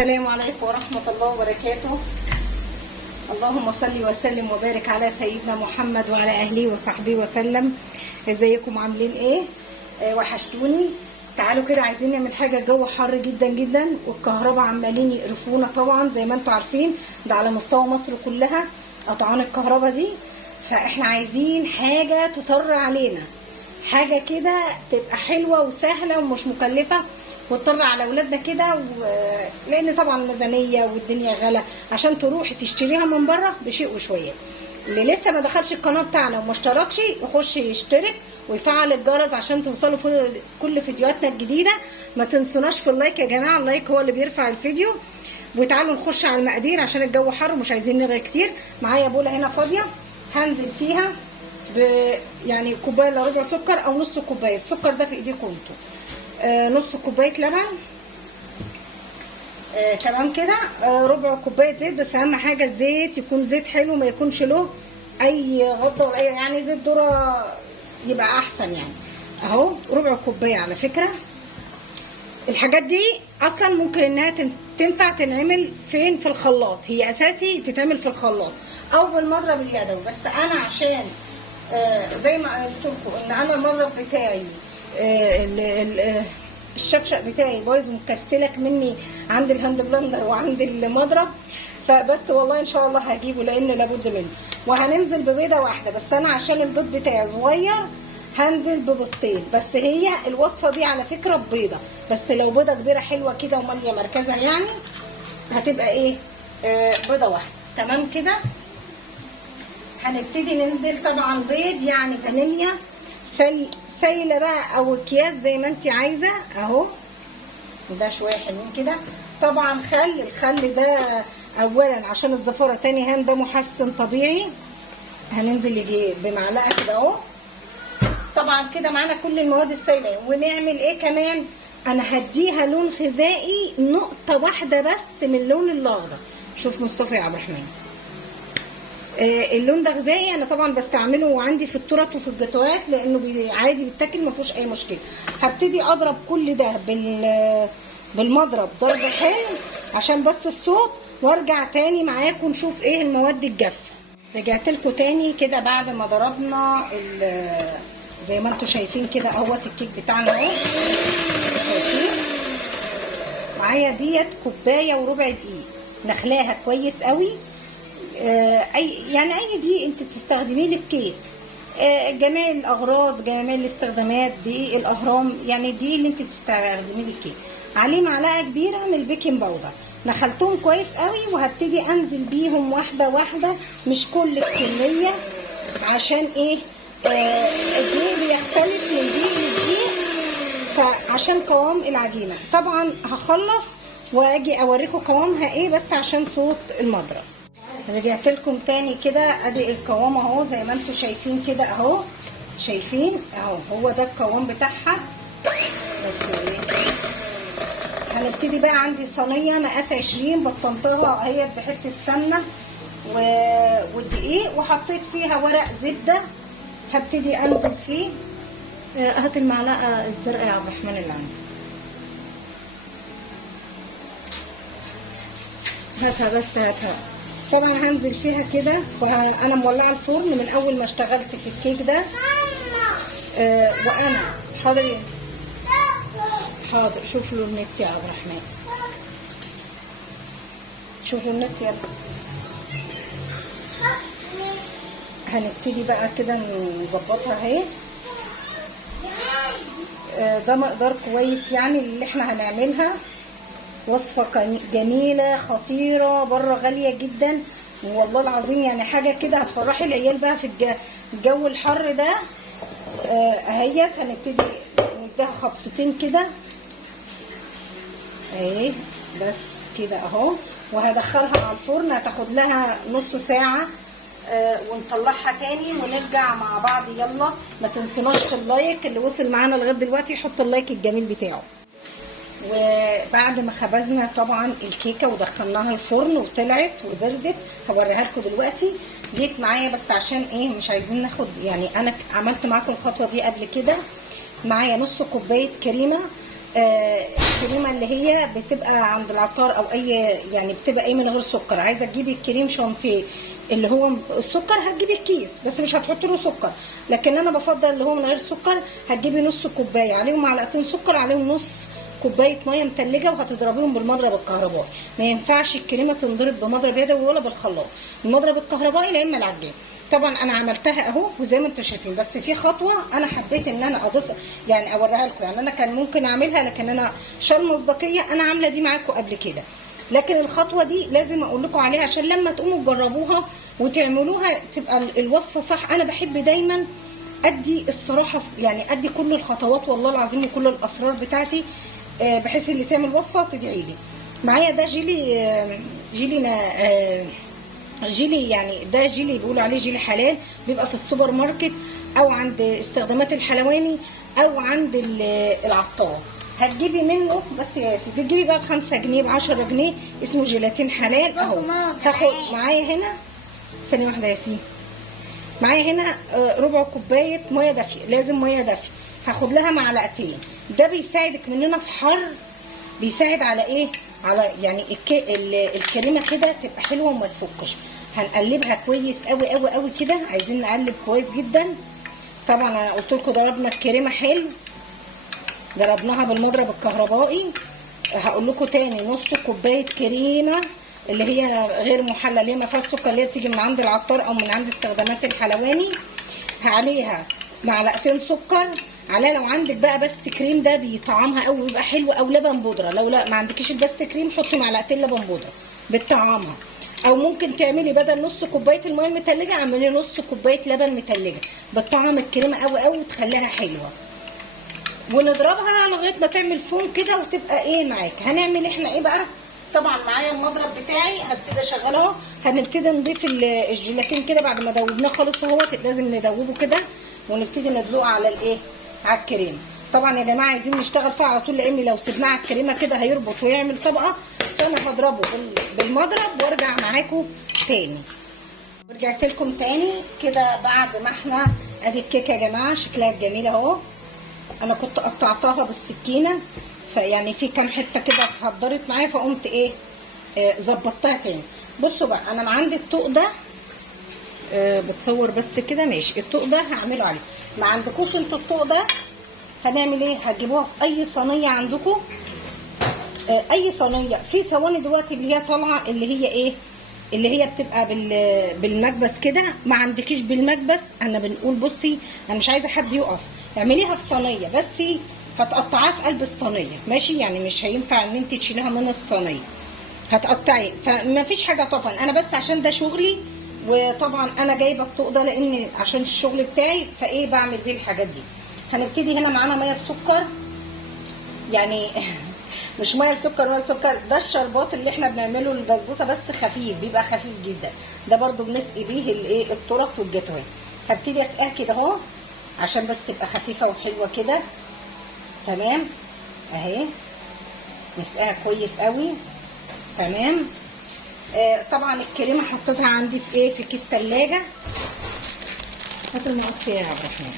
السلام عليكم ورحمة الله وبركاته. اللهم صل وسلم وبارك على سيدنا محمد وعلى أهله وصحبه وسلم. ازيكم عاملين ايه؟ وحشتوني. تعالوا كده عايزين نعمل حاجة. الجو حر جدا جدا والكهرباء عمالين يقرفونا طبعا زي ما انتوا عارفين، ده على مستوى مصر كلها قطعان الكهرباء دي. فاحنا عايزين حاجة تطر علينا، حاجة كده تبقى حلوة وسهلة ومش مكلفة وتطر على اولادنا كده لان طبعا الميزانيه والدنيا غلا، عشان تروحي تشتريها من بره بشيء وشويه. اللي لسه ما دخلش القناه بتاعنا وما اشتركش يخش يشترك ويفعل الجرس عشان توصلوا كل فيديوهاتنا الجديده. ما تنسوناش في اللايك يا جماعه، اللايك هو اللي بيرفع الفيديو. وتعالوا نخش على المقادير عشان الجو حر ومش عايزين نرغي كتير. معايا بوله هنا فاضيه هنزل فيها يعني كوبايه الا ربع سكر او نص كوبايه. السكر ده في ايديكم انتوا. نص كوبايه لبن، تمام كده. ربع كوبايه زيت، بس اهم حاجه الزيت يكون زيت حلو، ما يكونش له اي غطا ولا اي، يعني زيت ذره يبقى احسن يعني. اهو ربع كوبايه. على فكره الحاجات دي اصلا ممكن انها تنفع تنعمل فين؟ في الخلاط. هي اساسي تتعمل في الخلاط او بالمضرب اليدوي، بس انا عشان زي ما قلت لكم ان انا المضرب بتاعي الشفشق بتاعي بايظ ومكسلك مني عند الهاند بلندر وعند المضرب، فبس والله ان شاء الله هجيبه لان لابد منه. وهننزل ببيضه واحده، بس انا عشان البيض بتاعي صغير هنزل ببيضتين بس. هي الوصفه دي على فكره ببيضه، بس لو بيضه كبيره حلوه كده وماليه مركزها يعني هتبقى ايه؟ بيضه واحده. تمام كده. هنبتدي ننزل طبعا بيض يعني فانيليا سايله بقى او اكياس زي ما انت عايزه. اهو ده شويه حلوين كده. طبعا الخل ده اولا عشان الزفاره، تاني هان ده محسن طبيعي. هننزل يجي بمعلقه كده اهو. طبعا كده معانا كل المواد السايله. ونعمل ايه كمان؟ انا هديها لون غذائي نقطه واحده بس من اللون الاخضر. شوف مصطفى يا عبد الرحمن، اللون ده غذائي. انا طبعا بستعمله عندي في التورت وفي الجاتوهات لانه عادي بيتاكل ما فيهوش اي مشكله. هبتدي اضرب كل ده بالمضرب ضرب حلو عشان بس الصوت، وارجع تاني معاكم نشوف ايه المواد الجافه. رجعت لكم تاني كده بعد ما ضربنا زي ما انتم شايفين كده اهوت الكيك بتاعنا اهو. شايفين معايا ديت كوبايه وربع دقيق نخلاها كويس قوي. اي دي انت بتستخدميه للكيك، جميع الاغراض جميع الاستخدامات. دقيق الاهرام يعني دي اللي انت بتستخدميه للكيك. عليه معلقه كبيره من البيكنج باودر. نخلتهم كويس قوي وهبتدي انزل بيهم واحده واحده، مش كل الكميه. عشان ايه؟ الدقيق بيختلف من دقيق لدقيق، فعشان قوام العجينه. طبعا هخلص واجي اوريكم قوامها ايه، بس عشان صوت المضرب. رجعت لكم تاني كده. ادي القوام اهو زي ما انتم شايفين كده اهو. شايفين اهو هو ده القوام بتاعها. بس ايه، هنبتدي بقى. عندي صينيه مقاس 20 بطنتها اهيت بحته سمنه والدقيق، وحطيت فيها ورق زبده. هبتدي انزل فيه. هات المعلقه الزرقاء يا عبد الرحمن اللي عندي، هاتها بس هاتها. طبعا هنزل فيها كده. وانا مولعه الفرن من اول ما اشتغلت في الكيك ده. وانا حاضر. شوف له النت يا عبد الرحمن، شوف له النت يلا. هنبتدي بقى كده نظبطها اهي. ده مقدار كويس يعني اللي احنا هنعملها. وصفة جميلة خطيرة بره، غالية جدا والله العظيم. يعني حاجة كده هتفرحي العيال بقى في الجو الحر ده. اهيت هنبتدي نديها خبطتين كده اهي بس كده اهو. وهدخلها على الفرن، هتاخد لها نص ساعة. ونطلعها تاني ونرجع مع بعض. يلا ما تنسوناش في اللايك. اللي وصل معانا لغايه دلوقتي يحط اللايك الجميل بتاعه. وبعد ما خبزنا طبعا الكيكه ودخلناها الفرن وطلعت وبردت، هوريها لكم دلوقتي. جيت معايا بس عشان ايه مش عايزين ناخد، يعني انا عملت معاكم الخطوه دي قبل كده. معايا نص كوبايه كريمه الكريمه اللي هي بتبقى عند العطار او اي يعني بتبقى ايه من غير سكر. عايزه تجيبي الكريم شانتيه اللي هو السكر هتجيبي الكيس بس مش هتحطي له سكر، لكن انا بفضل اللي هو من غير سكر. هتجيبي نص كوبايه عليهم معلقتين سكر عليهم نص كوبايه ميه متلجه وهتضربيهم بالمضرب الكهربائي. ما ينفعش الكريمه تنضرب بمضرب يدوي ولا بالخلاط، المضرب الكهربائي لا اما العجين. طبعا انا عملتها اهو وزي ما انتم شايفين، بس في خطوه انا حبيت ان انا اضيفها يعني اوريها لكم. يعني انا كان ممكن اعملها لكن انا عشان مصداقيه انا عامله دي معاكم قبل كده، لكن الخطوه دي لازم اقول لكم عليها عشان لما تقوموا تجربوها وتعملوها تبقى الوصفه صح. انا بحب دايما ادي الصراحه يعني ادي كل الخطوات والله العظيم وكل الاسرار بتاعتي، بحيث اللي تعمل وصفه تدعي لي. معايا ده جيلي يعني ده جيلي بيقولوا عليه جيلي حلال، بيبقى في السوبر ماركت او عند استخدامات الحلواني او عند العطار. هتجيبي منه بس يا ياسي بتجيبي بقى ب5 جنيه ب10 جنيه، اسمه جيلاتين حلال اهو. هاخد معايا هنا ثانيه واحده يا ياسين، معايا هنا ربع كوبايه ميه دافيه، لازم ميه دافيه. هاخد لها معلقتين. ده بيساعدك مننا في حر، بيساعد على ايه؟ على يعني الكريمه كده تبقى حلوه وما تفكش. هنقلبها كويس قوي قوي قوي كده، عايزين نقلب كويس جدا. طبعا انا قلت لكم ضربنا الكريمه حلو، ضربناها بالمضرب الكهربائي. هقول لكم تاني نص كوبايه كريمه اللي هي غير محلى اللي هي ما فيهاش سكر، اللي هي بتيجي من عند العطار او من عند استخدامات الحلواني. عليها معلقتين سكر، عليها لو عندك بقى باست كريم ده بيطعمها قوي ويبقى حلو، او لبن بودره. لو لا ما عندكيش الباست كريم حطي معلقتين لبن بودره بتطعمها، او ممكن تعملي بدل نص كوبايه الميه المتلجه اعملي نص كوبايه لبن متلجه بتطعم الكريمه قوي قوي وتخليها حلوه. ونضربها لغايه ما تعمل فوم كده وتبقى ايه معاك. هنعمل احنا ايه بقى؟ طبعا معايا المضرب بتاعي هبتدي اشغله. هنبتدي نضيف الجيلاتين كده بعد ما دوبناه خالص، وهو لازم ندوبه كده ونبتدي ندلقه على الايه؟ على الكريمه. طبعا يا جماعه عايزين نشتغل فيها على طول، لان لو سيبناه على الكريمه كده هيربط ويعمل طبقه. فانا هضربه بالمضرب وارجع معاكم تاني. ورجعت لكم تاني كده بعد ما احنا ادي الكيكه يا جماعه شكلها جميل اهو. انا كنت قطعتها بالسكينه فيعني في كام حته كده اتهدرت معايا فقمت ايه ظبطتها تاني. بصوا بقى انا عندي الطوق ده بتصور بس كده ماشي. الطوق ده هعمله عليه. ما عندكوش انتوا الطوق ده هنعمل ايه؟ هتجيبوها في اي صينيه عندكم، اي صينيه. في صواني دلوقتي اللي هي طالعه اللي هي ايه؟ اللي هي بتبقى بالمكبس كده. ما عندكيش بالمكبس انا بنقول بصي انا مش عايزه حد يقف، اعمليها في صينيه بس هتقطعيها في قلب الصينيه ماشي. يعني مش هينفع ان انت تشيليها من الصينيه، هتقطعي. فما فيش حاجه طبعا انا بس عشان ده شغلي، وطبعا انا جايبه الطوق ده لان عشان الشغل بتاعي فايه بعمل بيه الحاجات دي. هنبتدي هنا معانا ميه بسكر، يعني مش ميه بسكر ولا سكر، ده الشربات اللي احنا بنعمله للبسبوسه بس خفيف، بيبقى خفيف جدا. ده برده بنسقي بيه الايه؟ الطرق والجاتوهات. هبتدي اسقيها كده اهو عشان بس تبقى خفيفه وحلوه كده. تمام اهي نسقيها كويس قوي. تمام. طبعا الكريمه حطيتها عندي في ايه؟ في كيس ثلاجه. هات المقص يا عبد الرحمن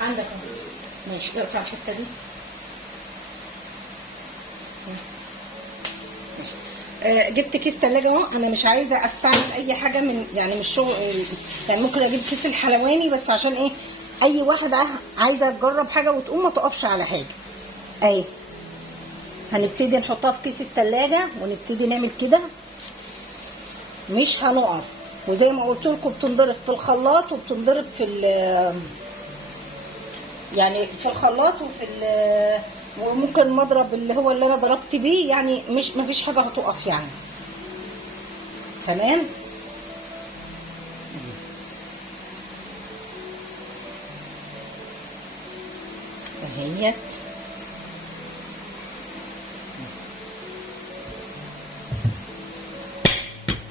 عندك ماشي. اقطع الحته دي ماشي. جبت كيس ثلاجه اهو. انا مش عايزه استعمل اي حاجه من يعني مش شغل، يعني ممكن اجيب كيس الحلواني بس عشان ايه؟ اي واحده عايزه تجرب حاجه وتقوم ما تقفش على حاجه. اهي هنبتدي نحطها في كيس الثلاجه ونبتدي نعمل كده، مش هنقف. وزي ما قلت لكم بتنضرب في الخلاط وبتنضرب في يعني في الخلاط وممكن مضرب اللي هو اللي انا ضربت بيه، يعني مش مفيش حاجه هتقف يعني. تمام. اهيت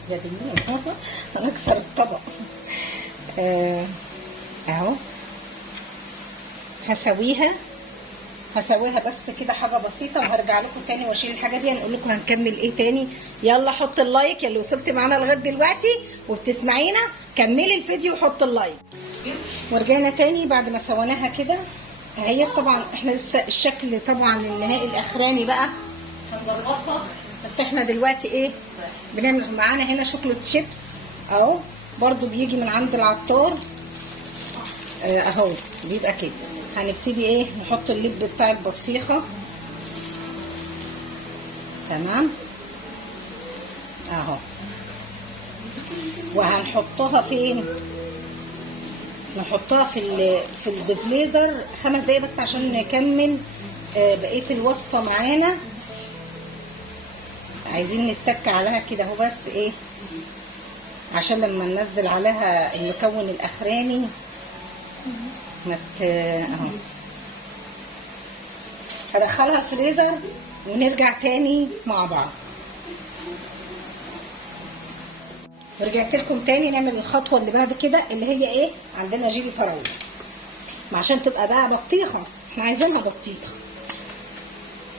يا دنيا هنكسر الطبق اهو. هسويها بس كده حاجه بسيطه وهرجع لكم تاني واشيل الحاجه دي. هنقول لكم هنكمل ايه تاني. يلا حط اللايك يا اللي وصلت معانا لغايه دلوقتي وبتسمعينا، كملي الفيديو وحط اللايك. ورجعنا تاني بعد ما سويناها كده هي طبعا احنا لسه الشكل طبعا النهائي الاخراني بقى هنظبطها، بس احنا دلوقتي ايه بنعمل معانا هنا شوكولاته شيبس اهو، برضو بيجي من عند العطار اهو بيبقى كده. هنبتدي ايه نحط اللب بتاع البطيخه تمام اهو، وهنحطها فين؟ نحطها في الديفليزر 5 دقايق بس عشان نكمل بقيه الوصفه معانا. عايزين نتك عليها كده اهو، بس ايه عشان لما ننزل عليها المكون الاخراني اهو. هدخلها الفريزر ونرجع تاني مع بعض. ورجعت لكم تاني نعمل الخطوه اللي بعد كده اللي هي ايه؟ عندنا جيلي فراوله، عشان تبقى بقى بطيخه احنا عايزينها بطيخ.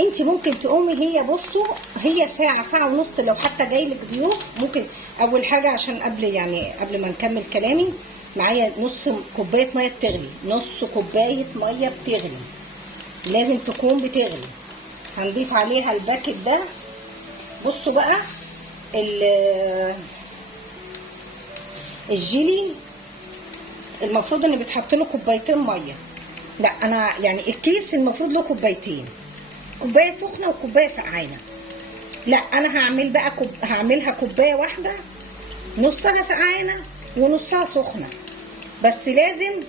انت ممكن تقومي هي بصوا هي ساعه ونص لو حتى جايلك ضيوف. ممكن اول حاجه عشان قبل ما نكمل كلامي، معايا نص كوبايه ميه بتغلي، نص كوبايه ميه بتغلي لازم تكون بتغلي. هنضيف عليها الباكت ده. بصوا بقى الجيلي المفروض ان بيتحط له كوبايتين ميه، لا انا يعني الكيس المفروض له كوبايتين، كوبايه سخنه وكوبايه سقعانه. لا انا هعملها كوبايه واحده، نصها سقعانه ونصها سخنه. بس لازم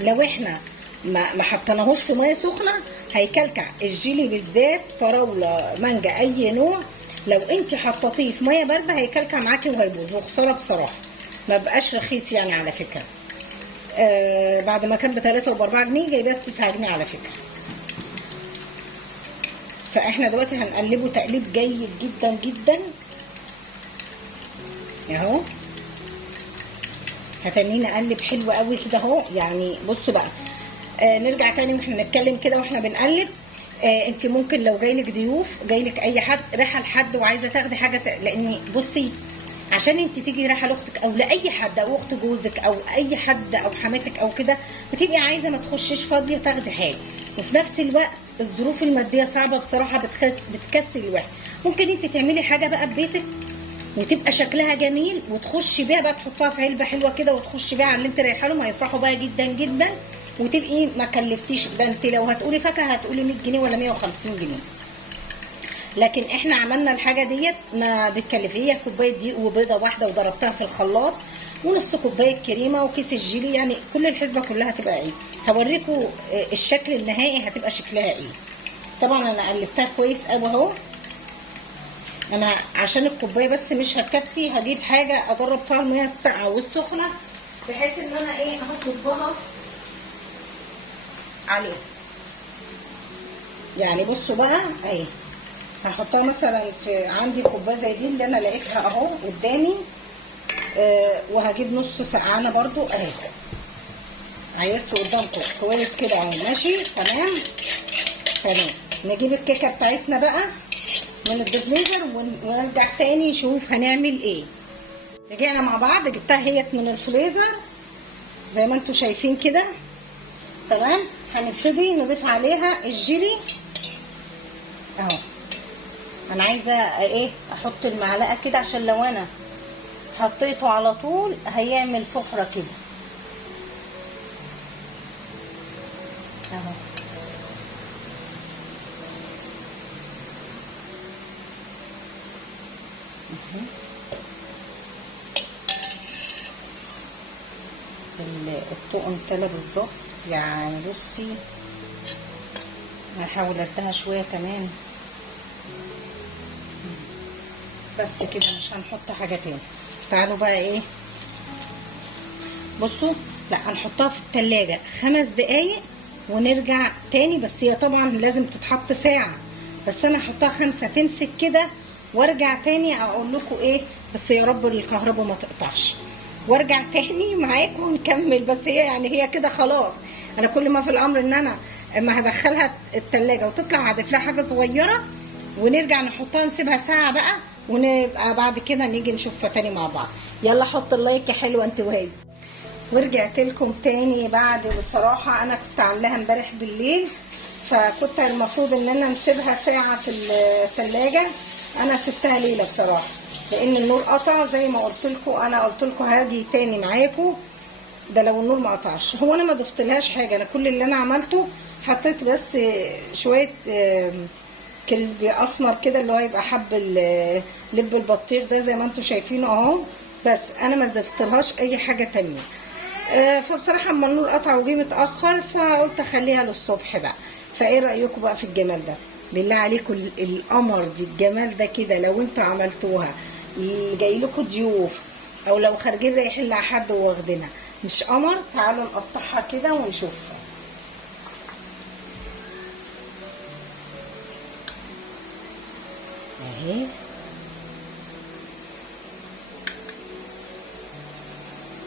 لو احنا ما حطيناهوش في ميه سخنه هيكلكع. الجيلي بالذات فراوله مانجا اي نوع لو انت حطيتيه في ميه بارده هيكلكع معاكي وهيبوظ، وخساره بصراحه. ما بقاش رخيص يعني على فكره. بعد ما كان ب3 وب4 جنيه جايباه ب9 جنيه على فكره. فاحنا دلوقتي هنقلبه تقليب جيد جدا جدا اهو. هتنين نقلب حلو قوي كده اهو. يعني بصوا بقى نرجع تاني واحنا نتكلم كده واحنا بنقلب. انت ممكن لو جايلك ضيوف جايلك اي حد رايحه لحد وعايزه تاخدي حاجه لان بصي عشان انت تيجي رايحه لاختك او لاي حد او اخت جوزك او اي حد او حماتك او كده، بتبقي عايزه ما تخشيش فاضيه تاخدي حاجه، وفي نفس الوقت الظروف الماديه صعبه بصراحه بتكسل الواحد. ممكن انت تعملي حاجه بقى ببيتك وتبقى شكلها جميل وتخشي بيها بقى، تحطها في علبه حلوه كده وتخشي بيها على اللي انت رايحه لهم، هيفرحوا بقى جدا جدا وتبقي ما كلفتيش. ده انت لو هتقولي فاكهه هتقولي 100 جنيه ولا 150 جنيه. لكن احنا عملنا الحاجه ديت ما بتكلف. هي كوبايه دقيق وبيضه واحده وضربتها في الخلاط ونص كوبايه كريمه وكيس الجيلي، يعني كل الحسبه كلها هتبقى ايه. هوريكم الشكل النهائي هتبقى شكلها ايه. طبعا انا قلبتها كويس قوي اهو. انا عشان الكوبايه بس مش هتكفي هجيب حاجه اضرب فيها الميه الساقعه والسخنه بحيث ان انا ايه هصبها عليه. يعني بصوا بقى اهي هحطها مثلا في عندي كوبايه زي دي اللي انا لقيتها اهو قدامي. وهجيب نص سقعانه برضو اهي، عايرته قدامكم كويس كده اهو. ماشي تمام. نجيب الكيكه بتاعتنا بقى من الديفليزر ونرجع تاني نشوف هنعمل ايه. رجعنا مع بعض، جبتها هيت من الفريزر زي ما انتم شايفين كده تمام. هنبتدي نضيف عليها الجيلي اهو. انا عايزه ايه احط المعلقه كده عشان لو انا حطيته على طول هيعمل فحره كده اهو. الطقم تلا بالظبط. يعني بصي هحاول اديها شويه كمان بس كده، مش هنحط حاجه تاني. تعالوا بقى ايه بصوا، لا هنحطها في التلاجة 5 دقايق ونرجع تاني. بس هي طبعا لازم تتحط ساعه، بس انا هحطها 5 تمسك كده وارجع تاني اقول لكم ايه. بس يا رب الكهرباء ما تقطعش وارجع تاني معاكم ونكمل. بس هي يعني هي كده خلاص. انا كل ما في الامر ان انا اما هدخلها التلاجة وتطلع هضيف لها حاجه صغيره ونرجع نحطها نسيبها ساعه بقى، ونبقى بعد كده نيجي نشوفها تاني مع بعض. يلا حط اللايك يا حلوه انت وهي. ورجعت لكم تاني بعد. بصراحة انا كنت عاملاها امبارح بالليل، فكنت المفروض ان انا نسيبها ساعة في الثلاجة. انا سبتها ليلة بصراحة لان النور قطع زي ما قلت لكم. انا قلت لكم هاجي تاني معاكم ده لو النور ما قطعش. هو انا ما ضفتلهاش حاجة، انا كل اللي انا عملته حطيت بس شوية كريسبي اسمر كده اللي هو يبقى حب لب البطيخ ده زي ما انتم شايفينه اهو. بس انا ما ضفتلهاش اي حاجة تانية. فبصراحة اما النور قطع وجي متأخر فقلت اخليها للصبح بقى. فايه رأيكم بقى في الجمال ده؟ بالله عليكم القمر دي الجمال ده كده لو انتوا عملتوها جاي لكم ضيوف او لو خارجين رايحين لحد واخدينها مش قمر. تعالوا نقطعها كده ونشوفها. اهي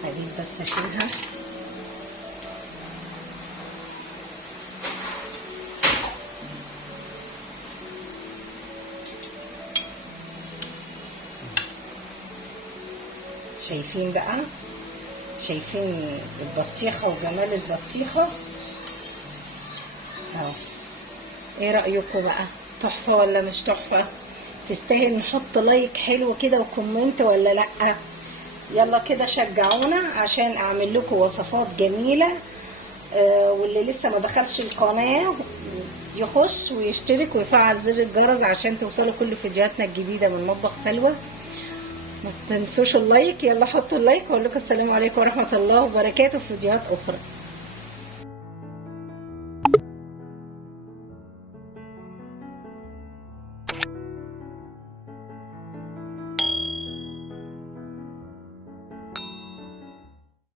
هجيب بس اشيلها. شايفين بقى؟ شايفين البطيخه وجمال البطيخه اهو. ايه رايكم بقى؟ تحفه ولا مش تحفه؟ تستاهل نحط لايك حلو كده وكومنت ولا لا؟ يلا كده شجعونا عشان اعمل لكم وصفات جميله. واللي لسه ما دخلش القناه يخش ويشترك ويفعل زر الجرس عشان توصلوا كل فيديوهاتنا الجديده من مطبخ سلوى. ما تنسوش اللايك. يلا حطوا اللايك واقول لكم السلام عليكم ورحمه الله وبركاته في فيديوهات اخرى.